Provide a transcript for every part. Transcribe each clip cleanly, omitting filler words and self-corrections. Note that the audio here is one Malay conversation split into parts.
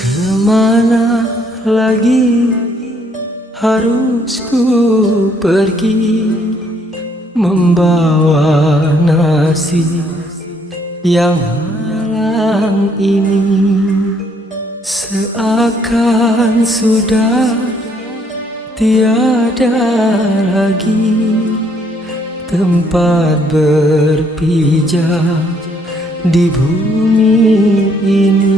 Kemana lagi harus ku pergi, membawa nasib yang malang ini. Seakan sudah tiada lagi tempat berpijak di bumi ini.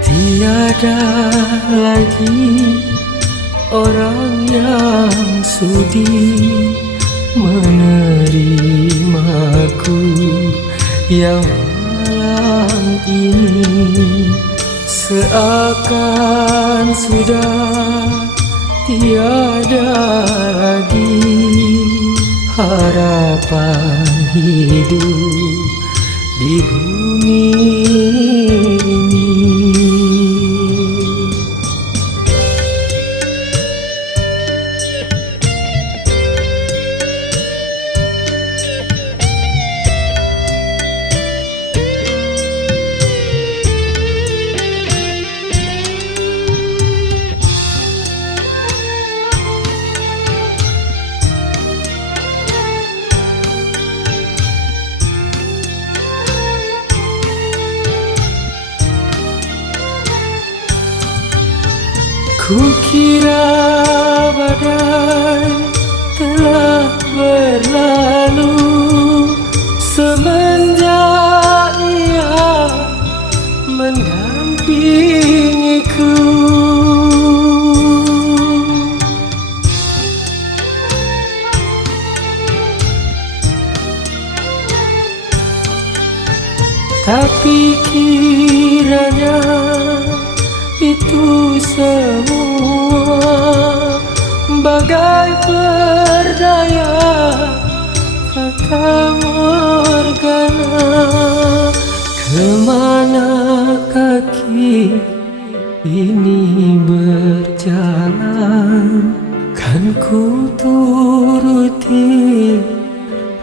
Tiada lagi orang yang sudi menerimaku yang malam ini. Seakan sudah tiada lagi harapan hidup di bumi ini. Kukira badai telah berlalu semenjak ia mendampingiku. Tapi kiranya itu semua bagai berdaya fata morgana. Kemana kaki ini berjalan, kan ku turuti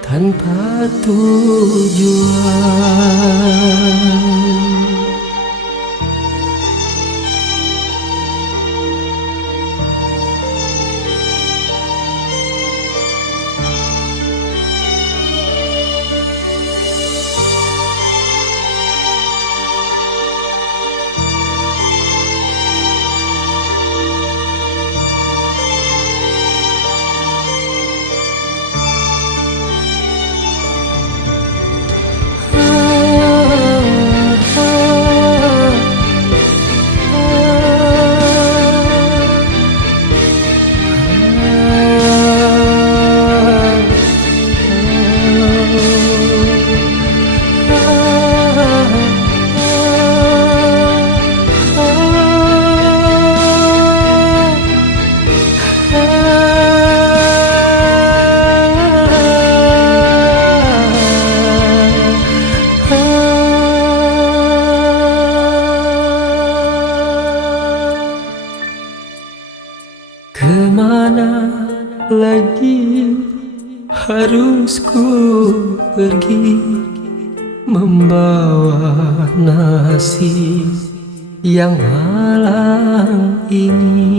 tanpa tujuan. Kemana lagi harus ku pergi, membawa nasib yang malang ini.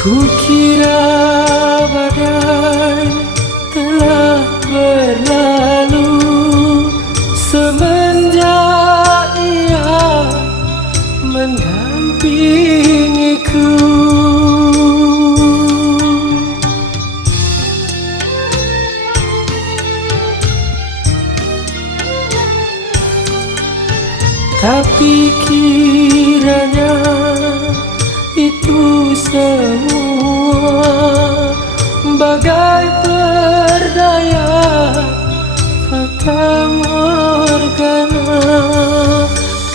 Kukira badai telah berlalu semenjak ia mendampingiku. Tapi kiranya itu semua bagai berdaya fata morgana.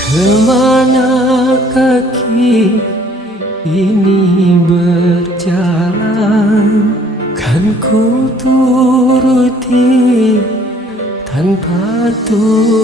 Kemana kaki ini berjalan, kan ku turuti tanpa tujuan.